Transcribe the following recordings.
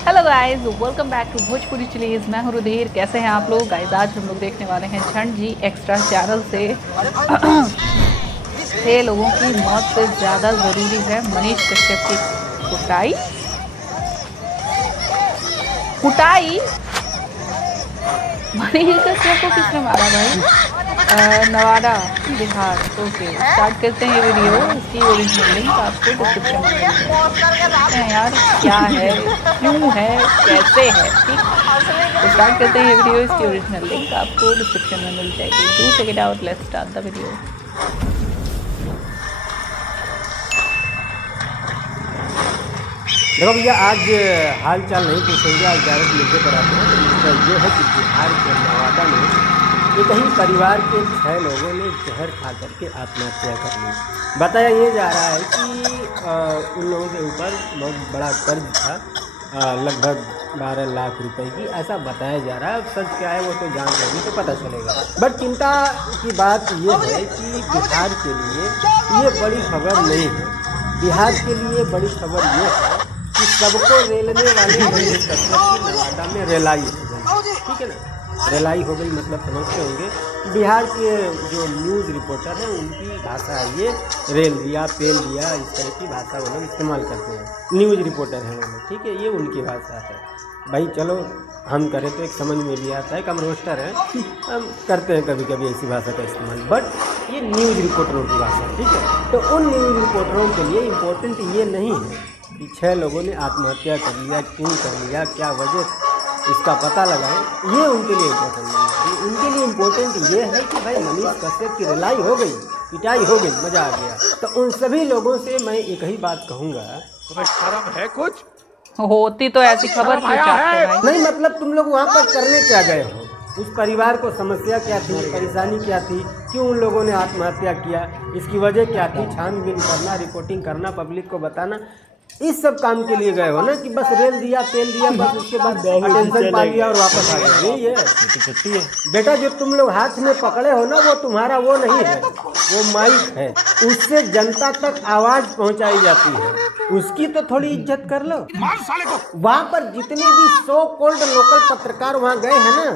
Hello guys, welcome back to Bhojpuri chillies. मैं हूँ रुधिर। कैसे हैं आप लोग गाइस? आज हम लोग देखने वाले हैं झंड जी एक्स्ट्रा चैनल से 6 लोगों की मौत से ज़्यादा ज़रूरी है मनीष कश्यप की कुटाई। कुटाई मनीष कश्यप को किसने मारा भाई? नवादा, बिहार। ओके, स्टार्ट करते हैं ये वीडियो। इसकी ओरिजिनल लिंक आपको डिस्क्रिप्शन में मिल जाएगी। यार क्या है, क्यों है, कैसे है, ठीक। तो स्टार्ट करते हैं ये वीडियो। इसकी ओरिजिनल लिंक आपको डिस्क्रिप्शन में मिल जाएगी। Do check it out. Let's start the video. देखो भैया, आज हाल चाल नहीं पूछेंगे, आज डायरेक्ट मुद्दे पर आते हैं। तो मुद्दा ये है कि बिहार के नवादा में एक ही परिवार के 6 लोगों ने जहर खा करके आत्महत्या कर ली। बताया ये जा रहा है कि उन लोगों के ऊपर बहुत बड़ा कर्ज था, लगभग 12 लाख रुपए की, ऐसा बताया जा रहा है। अब सच क्या है वो तो जांच होगी तो पता चलेगा। बट चिंता की बात ये है कि बिहार के लिए ये बड़ी खबर नहीं है। बिहार के लिए बड़ी खबर ये है कि सबको रेलने वाले मनीष कश्यप की नवादा में रेलाई हो गई। ठीक है ना, रेलाई हो गई मतलब समझते होंगे। बिहार के जो न्यूज़ रिपोर्टर हैं उनकी भाषा है ये, रेल दिया, पेल दिया, इस तरह की भाषा वो लोग इस्तेमाल करते हैं। न्यूज़ रिपोर्टर हैं वो लोग, ठीक है, ये उनकी भाषा है भाई। चलो हम करें तो एक समझ में भी आता है, कम रोस्टर है, हम करते हैं कभी कभी ऐसी भाषा का इस्तेमाल। बट ये न्यूज़ रिपोर्टरों की भाषा, ठीक है। तो उन न्यूज़ रिपोर्टरों के लिए इम्पोर्टेंट ये नहीं है कि 6 लोगों ने आत्महत्या कर लिया, क्यों कर लिया, क्या वजह, इसका पता लगाएं, ये उनके लिए इम्पोर्टेंट नहीं है। उनके लिए इम्पोर्टेंट ये है कि भाई मनीष कश्यप की रिलाई हो गई, पिटाई हो गई, मज़ा आ गया। तो उन सभी लोगों से मैं एक ही बात कहूँगा, तुम्हें शर्म है कुछ? होती तो ऐसी खबर क्यों चाहते हैं भाई? नहीं मतलब तुम लोग वहाँ पर करने क्या गए हो? उस परिवार को समस्या क्या थी, परेशानी क्या थी, क्यों उन लोगों ने आत्महत्या किया, इसकी वजह क्या थी, छानबीन करना, रिपोर्टिंग करना, पब्लिक को बताना, इस सब काम के लिए गए हो ना? कि बस रेल दिया, तेल दिया, बस उसके बाद अटेंशन पा लिया और वापस आ गए। यही है बेटा, जो तुम लोग हाथ में पकड़े हो ना, वो तुम्हारा वो नहीं है, वो माइक है। उससे जनता तक आवाज पहुंचाई जाती है, उसकी तो थोड़ी इज्जत कर लो। वहाँ पर जितने भी 100 कोल्ड लोकल पत्रकार वहाँ गए हैं ना,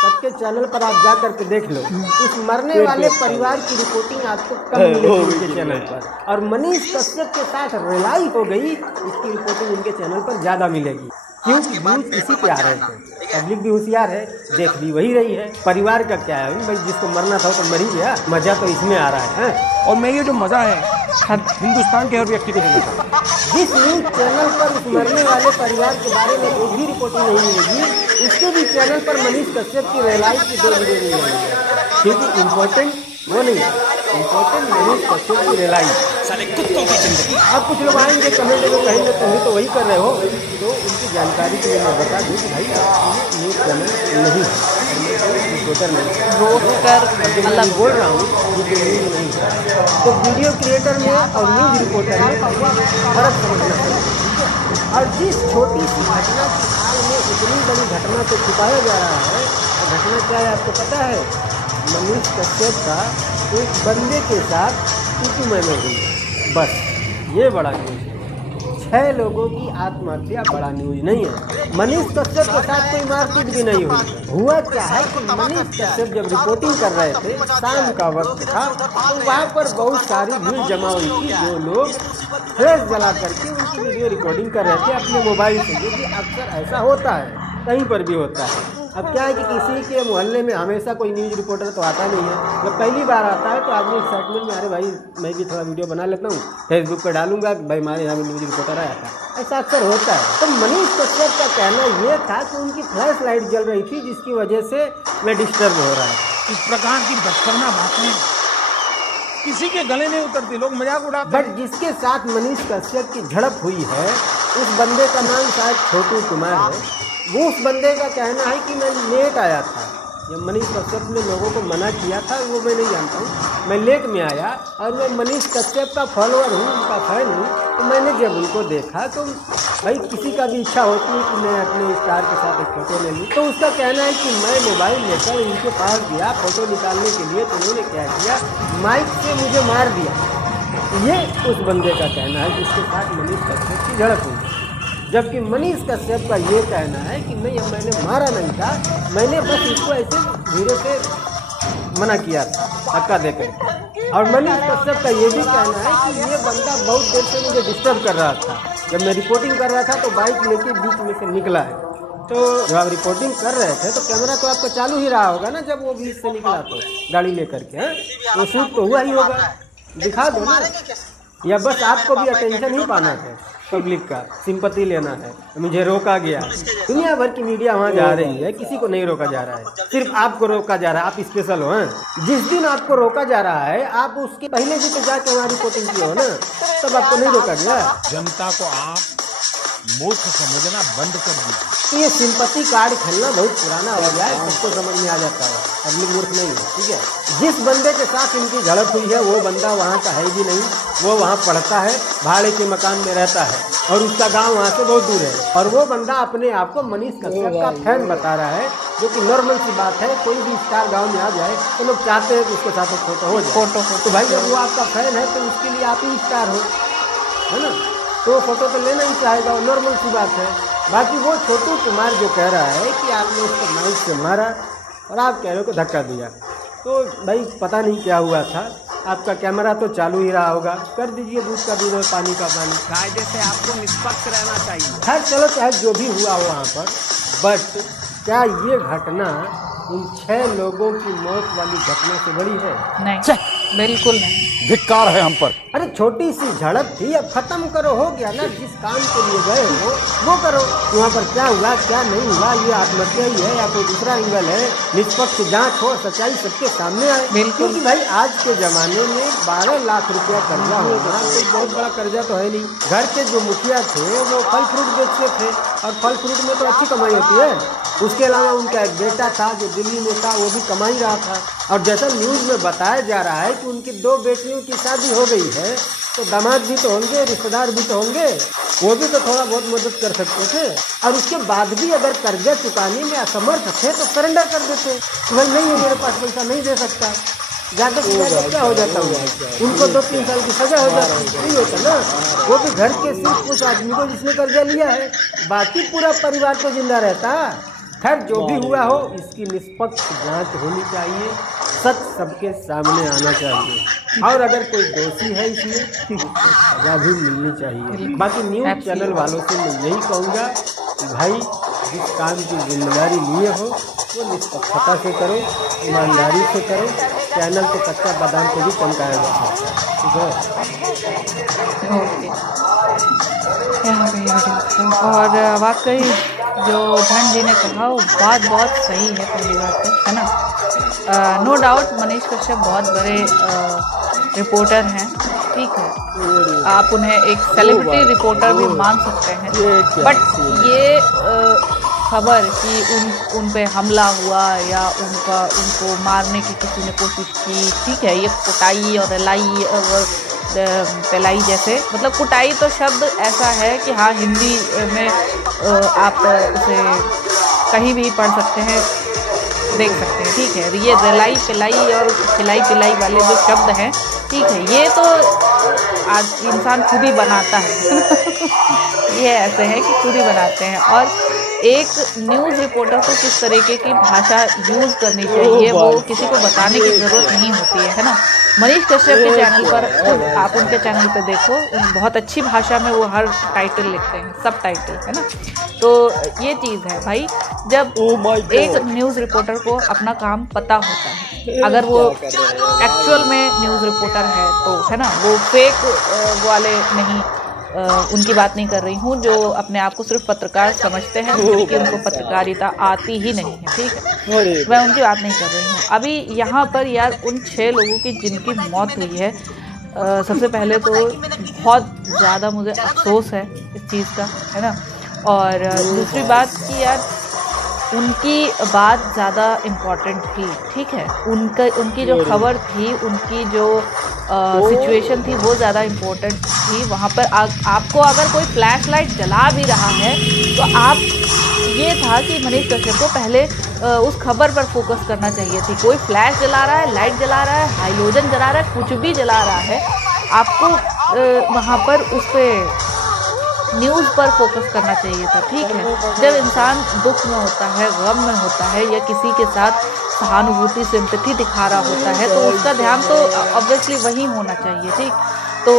सबके चैनल पर आप जा करके देख लो। उस मरने वाले परिवार की रिपोर्टिंग आपको कम मिलेगी उनके चैनल पर, और मनीष कश्यप के साथ रिलाई हो गई, इसकी रिपोर्टिंग उनके चैनल पर ज़्यादा मिलेगी। क्योंकि व्यूज इसी पे आ रहे थे, पब्लिक भी होशियार है, देख भी वही रही है। परिवार का क्या है भाई, जिसको मरना था वो तो मर ही गया, मजा तो इसमें आ रहा है। और मैं ये जो मजा है हिंदुस्तान के हर व्यक्ति को देना चाहता हूँ। जिस न्यूज चैनल पर उस मरने वाले परिवार के बारे में एक भी रिपोर्टिंग नहीं मिलेगी, उसके भी चैनल पर मनीष कश्यप की रिलाई की 2 वीडियो नहीं मिलेगी। क्योंकि इम्पोर्टेंट वो नहीं है, इम्पोर्टेंट मनीष कश्यप की रिलाई। अब कुछ लोग आएंगे कमेंट में कहेंगे तुम्हें तो वही कर रहे हो, तो उनकी जानकारी के लिए मैं बता दूँ कि भाई न्यूज़ चैनल नहीं है, रिपोर्टर नहीं, रोस्टर बोल रहा हूँ, ये न्यूज़ नहीं है। तो वीडियो क्रिएटर में और न्यूज़ रिपोर्टर में फर्क समझना चाहिए। और जिस छोटी सी घटना की आड़ में इतनी बड़ी घटना को छुपाया जा रहा है, तो घटना क्या है आपको पता है? मनीष कश्यप का एक बंदे के साथ टूटू मैंने हुई, बस ये बड़ा न्यूज़ है। 6 लोगों की आत्महत्या बड़ा न्यूज़ नहीं है। मनीष कश्यप के साथ कोई मारपीट भी नहीं हुई। हुआ क्या है कि मनीष कश्यप जब रिपोर्टिंग कर रहे थे, शाम का वक्त था, तो वहाँ पर बहुत सारी भीड़ जमा हुई थी, जो लोग फ्लैश जला करके उनकी वीडियो रिकॉर्डिंग कर रहे थे अपने मोबाइल से, जो कि अक्सर ऐसा होता है, कहीं पर भी होता है। अब क्या है कि किसी के मोहल्ले में हमेशा कोई न्यूज़ रिपोर्टर तो आता नहीं है। जब पहली बार आता है तो आदमी एक्साइटमेंट में, अरे भाई मैं भी थोड़ा वीडियो बना लेता हूँ, फेसबुक पर डालूंगा कि भाई हमारे यहाँ भी न्यूज़ रिपोर्टर आया था, ऐसा अक्सर होता है। तो मनीष कश्यप का कहना ये था कि उनकी फ्लैश लाइट जल रही थी, जिसकी वजह से मैं डिस्टर्ब हो रहा है। इस प्रकार की बचपना बातें किसी के गले नहीं उतरती, लोग मजाक उड़ाते। बट जिसके साथ मनीष कश्यप की झड़प हुई है, उस बंदे का नाम शायद छोटू कुमार है। वो उस बंदे का कहना है कि मैं लेट आया था, जब मनीष कश्यप ने लोगों को मना किया था, वो मैं नहीं जानता हूँ, मैं लेट में आया और मैं मनीष कश्यप का फॉलोअर हूँ, उनका फैन हूँ। तो मैंने जब उनको देखा तो भाई किसी का भी इच्छा होती है कि मैं अपने स्टार के साथ एक फ़ोटो ले लूँ। तो उसका कहना है कि मैं मोबाइल लेकर इनके पास गया फ़ोटो निकालने के लिए, तो उन्होंने क्या किया, माइक से मुझे मार दिया। ये उस बंदे का कहना है जिसके साथ मनीष कश्यप की झड़प हुई। जबकि मनीष कश्यप का ये कहना है कि नहीं, मैंने मारा नहीं था, मैंने बस इसको ऐसे धीरे से मना किया था धक्का देकर। और मनीष कश्यप का ये भी कहना है कि ये बंदा बहुत देर से मुझे डिस्टर्ब कर रहा था, जब मैं रिपोर्टिंग कर रहा था तो बाइक लेके बीच में से निकला है। तो जब आप रिपोर्टिंग कर रहे थे तो कैमरा तो आपका चालू ही रहा होगा ना, जब वो बीच से निकला तो गाड़ी लेकर के, हैं वो शूट तो हुआ ही होगा, दिखा दो ना। या बस आपको भी अटेंशन ही पाना है, पब्लिक का सिंपैथी लेना है, मुझे रोका गया। दुनिया भर की मीडिया वहाँ जा रही है, किसी को नहीं रोका जा रहा है, सिर्फ आपको रोका जा रहा है। आप स्पेशल हो, हैं? जिस दिन आपको रोका जा रहा है, आप उसके पहले दिन तो जाके वहाँ रिपोर्टिंग की हो ना, तब आपको नहीं रोका गया। जनता को आप मूर्ख समझना बंद कर दीजिए। तो ये सिंपैथी कार्ड खेलना बहुत पुराना हो गया है, सबको समझ में आ जाता है, पब्लिक मूर्ख नहीं है, ठीक है। जिस बंदे के साथ इनकी झड़प हुई है वो बंदा वहाँ का है भी नहीं, वो वहाँ पढ़ता है, भाड़े के मकान में रहता है और उसका गांव वहाँ से बहुत दूर है, और वो बंदा अपने आप को मनीष कश्यप का फैन बता रहा है, जो कि नॉर्मल सी बात है। कोई भी स्टार गाँव में आ जाए तो लोग चाहते हैं कि उसके साथ एक फोटो हो जाए। तो भाई जब वो आपका फैन है तो उसके लिए आप ही स्टार हो, है ना, तो फोटो तो लेना ही चाहेगा, वो नॉर्मल सी बात है। बाकी वो छोटू कुमार जो कह रहा है कि आपने उसको माइक से मारा और आप कह रहे हो कि धक्का दिया, तो भाई पता नहीं क्या हुआ था, आपका कैमरा तो चालू ही रहा होगा, कर दीजिए दूध का दूध और पानी का पानी। कायदे से आपको निष्पक्ष रहना चाहिए। खैर चलो, चाहे जो भी हुआ हो वहाँ पर, बट क्या ये घटना उन 6 लोगों की मौत वाली घटना से बड़ी है? नहीं, बिल्कुल नहीं। धिक्कार है हम पर। अरे छोटी सी झड़प थी, अब खत्म करो, हो गया ना। जिस काम के लिए गए हो वो करो। वहाँ पर क्या हुआ क्या नहीं हुआ, ये आत्महत्या ही है या कोई दूसरा एंगल है, निष्पक्ष जांच हो, सच्चाई सबके सामने आए। क्योंकि भाई आज के जमाने में 12 लाख रुपया कर्जा होना कोई बहुत बड़ा कर्जा तो है नहीं। घर के जो मुखिया थे वो फल फ्रूट बेचते थे, और फल फ्रूट में तो अच्छी कमाई होती है। उसके अलावा उनका एक बेटा था जो दिल्ली में था, वो भी कमाई रहा था। और जैसा न्यूज़ में बताया जा रहा है कि उनकी 2 बेटियों की शादी हो गई है, तो दामाद भी तो होंगे, रिश्तेदार भी तो होंगे, वो भी तो थोड़ा बहुत मदद कर सकते थे। और उसके बाद भी अगर कर्जा चुकाने में असमर्थ थे तो सरेंडर कर देते, भाई नहीं है मेरे पास पैसा, नहीं दे सकता, ज़्यादा से ज़्यादा क्या हो जाता हुआ, उनको 2-3 साल की सजा हो जाती, नहीं होता ना। वो भी घर के सिर्फ उस आदमी को जिसने कर्जा लिया है, बाकी पूरा परिवार तो जिंदा रहता। खैर जो भी हुआ हो, इसकी निष्पक्ष जांच होनी चाहिए, सच सबके सामने आना चाहिए, और अगर कोई दोषी है इसमें उसको सजा भी मिलनी चाहिए। बाकी न्यूज़ चैनल वालों से मैं यही कहूँगा कि भाई जिस काम की जिम्मेदारी लिए हो वो निष्पक्षता से करो, ईमानदारी से करो। चैनल को कच्चा बादाम को भी चमकाया जा सकता है, ठीक है। ओके, और वाकई जो धन जी ने कहा वो बात बहुत सही है। पहली बात है ना, नो डाउट मनीष कश्यप बहुत बड़े रिपोर्टर हैं, ठीक है, आप उन्हें एक सेलिब्रिटी रिपोर्टर भी मान सकते हैं, बट ये खबर कि उन पे हमला हुआ या उनको मारने की किसी ने कोशिश की, ठीक है, ये कुटाई और रिलाई और पेलाई जैसे, मतलब कुटाई तो शब्द ऐसा है कि हाँ हिंदी में आप उसे कहीं भी पढ़ सकते हैं, देख सकते हैं, ठीक है। ये रिलाई पेलाई और खिलाई पिलाई वाले जो शब्द हैं, ठीक है, ये तो आज इंसान खुद ही बनाता है ये ऐसे है कि खुद ही बनाते हैं। और एक न्यूज़ रिपोर्टर को किस तरीके की भाषा यूज़ करनी चाहिए वो किसी को बताने की ज़रूरत नहीं होती है ना। मनीष कश्यप के चैनल पर आप उनके चैनल पर देखो, बहुत अच्छी भाषा में वो हर टाइटल लिखते हैं, सब टाइटल, है ना। तो ये चीज़ है भाई, जब एक न्यूज़ रिपोर्टर को अपना काम पता होता है, अगर वो एक्चुअल में न्यूज़ रिपोर्टर है तो, है ना, वो फेक वाले नहीं, उनकी बात नहीं कर रही हूँ जो अपने आप को सिर्फ पत्रकार समझते हैं, क्योंकि उनको पत्रकारिता आती ही नहीं है, ठीक है, मैं उनकी बात नहीं कर रही हूँ। अभी यहाँ पर यार उन 6 लोगों की जिनकी मौत हुई है, सबसे पहले तो बहुत ज़्यादा मुझे अफसोस है इस चीज़ का, है ना। और दूसरी बात कि यार उनकी बात ज़्यादा इम्पॉर्टेंट थी, ठीक है, उनकी जो खबर थी, उनकी जो सिचुएशन थी वो ज़्यादा इम्पोर्टेंट थी। वहाँ पर आपको अगर कोई फ्लैश लाइट जला भी रहा है तो आप, ये था कि मनीष कश्यप को पहले उस खबर पर फोकस करना चाहिए थी। कोई फ्लैश जला रहा है, लाइट जला रहा है, हाइलोजन जला रहा है, कुछ भी जला रहा है, आपको वहाँ पर उस पर न्यूज़ पर फोकस करना चाहिए था, ठीक है। जब इंसान दुख में होता है, गम में होता है या किसी के साथ सहानुभूति सिंपैथी दिखा रहा होता है तो उसका ध्यान तो ऑब्वियसली वहीं होना चाहिए, ठीक। तो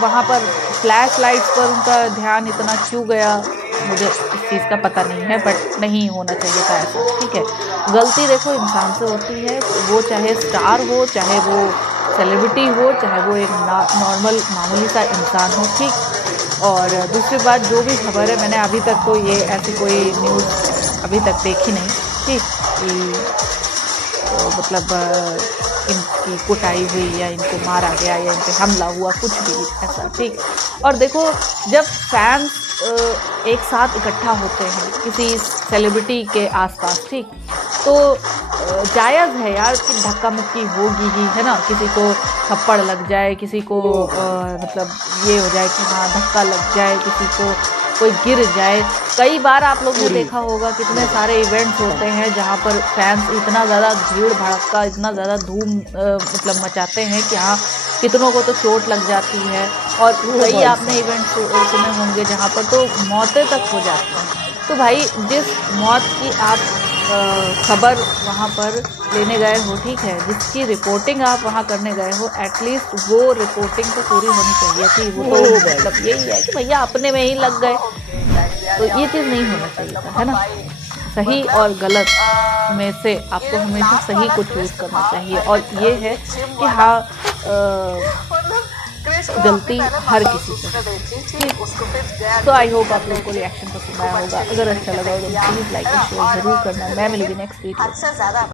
वहाँ पर फ्लैश लाइट्स पर उनका ध्यान इतना क्यों गया मुझे इस चीज़ का पता नहीं है, बट नहीं होना चाहिए था ऐसा, ठीक है। गलती देखो इंसान से होती है, वो चाहे स्टार हो, चाहे वो सेलिब्रिटी हो, चाहे वो एक नॉर्मल मामूली सा इंसान हो, ठीक। और दूसरी बात, जो भी खबर है मैंने अभी तक तो ये ऐसी कोई न्यूज़ अभी तक देखी नहीं, ठीक, कि मतलब इनकी कुटाई हुई या इनको मारा गया या इन पे हमला हुआ, कुछ भी ऐसा, ठीक। और देखो जब फैंस एक साथ इकट्ठा होते हैं किसी सेलिब्रिटी के आसपास, ठीक, तो जायज़ है यार कि धक्का मुक्की होगी ही, है ना। किसी को थप्पड़ लग जाए, किसी को मतलब ये हो जाए कि हाँ धक्का लग जाए, किसी को कोई गिर जाए। कई बार आप लोगों ने देखा होगा कितने सारे इवेंट्स होते हैं जहाँ पर फैंस इतना ज़्यादा भीड़ भड़का, इतना ज़्यादा धूम मतलब मचाते हैं कि हाँ कितनों को तो चोट लग जाती है। और कई आपने इवेंट सुने होंगे जहाँ पर तो मौतें तक हो जाती हैं। तो भाई जिस मौत की आप खबर वहाँ पर लेने गए हो, ठीक है, जिसकी रिपोर्टिंग आप वहाँ करने गए हो, एटलीस्ट वो रिपोर्टिंग तो पूरी होनी चाहिए थी। वो तो मतलब यही है कि भैया अपने में ही लग गए, तो ये चीज़ नहीं होना चाहिए था, है ना। सही और गलत में से आपको हमेशा सही को चूज़ करना चाहिए। और ये है कि हाँ गलती हर किसी से, तो आई होप आप लोगों को रिएक्शन पसंद आया होगा। अगर अच्छा लगा हो तो प्लीज़ लाइक और शेयर ज़रूर करना। मैं मिलूंगी नेक्स्ट वीडियो।